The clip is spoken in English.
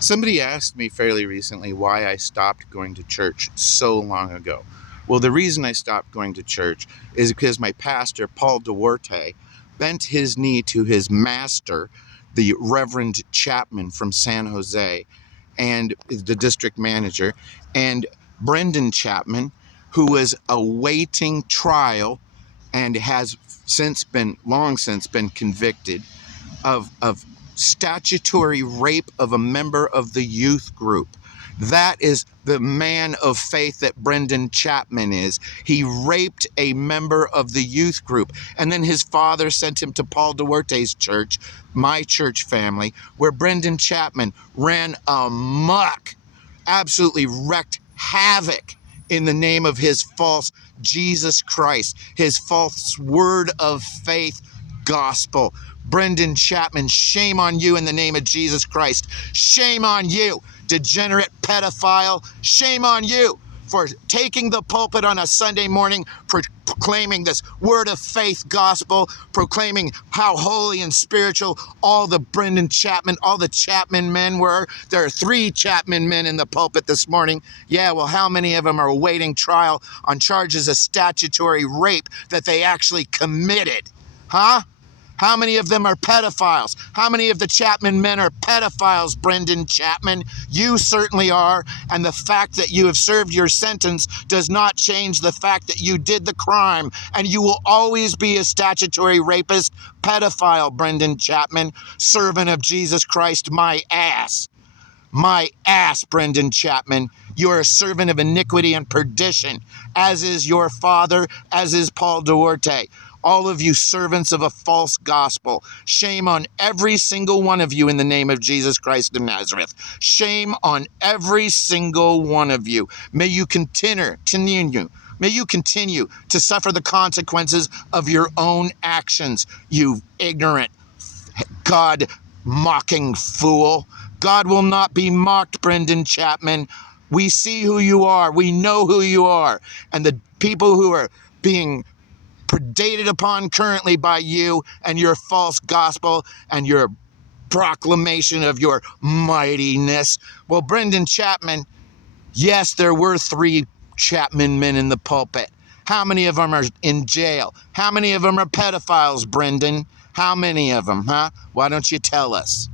Somebody asked me fairly recently why I stopped going to church so long ago. Well, the reason I stopped going to church is because my pastor, Paul Duarte, bent his knee to his master, the Reverend Chapman from San Jose, and the district manager, and Brendan Chapman, who was awaiting trial and has long since been convicted of statutory rape of a member of the youth group. That is the man of faith that Brendan Chapman is. He raped a member of the youth group. And then his father sent him to Paul Duarte's church, my church family, where Brendan Chapman ran amok, absolutely wreaked havoc in the name of his false Jesus Christ, his false word of faith gospel. Brendan Chapman, shame on you in the name of Jesus Christ. Shame on you, degenerate pedophile. Shame on you for taking the pulpit on a Sunday morning, proclaiming this word of faith gospel, proclaiming how holy and spiritual all the Brendan Chapman, all the Chapman men were. There are 3 Chapman men in the pulpit this morning. Yeah, well, how many of them are awaiting trial on charges of statutory rape that they actually committed? Huh? How many of them are pedophiles? How many of the Chapman men are pedophiles, Brendan Chapman? You certainly are, and the fact that you have served your sentence does not change the fact that you did the crime, and you will always be a statutory rapist, pedophile, Brendan Chapman, servant of Jesus Christ, my ass. My ass, Brendan Chapman. You are a servant of iniquity and perdition, as is your father, as is Paul Duarte. All of you servants of a false gospel. Shame on every single one of you in the name of Jesus Christ of Nazareth. Shame on every single one of you. May you continue to suffer the consequences of your own actions, you ignorant, God-mocking fool. God will not be mocked, Brendan Chapman. We see who you are. We know who you are. And the people who are being predated upon currently by you and your false gospel and your proclamation of your mightiness. Well, Brendan Chapman, yes, there were 3 Chapman men in the pulpit. How many of them are in jail? How many of them are pedophiles, Brendan? How many of them, huh? Why don't you tell us?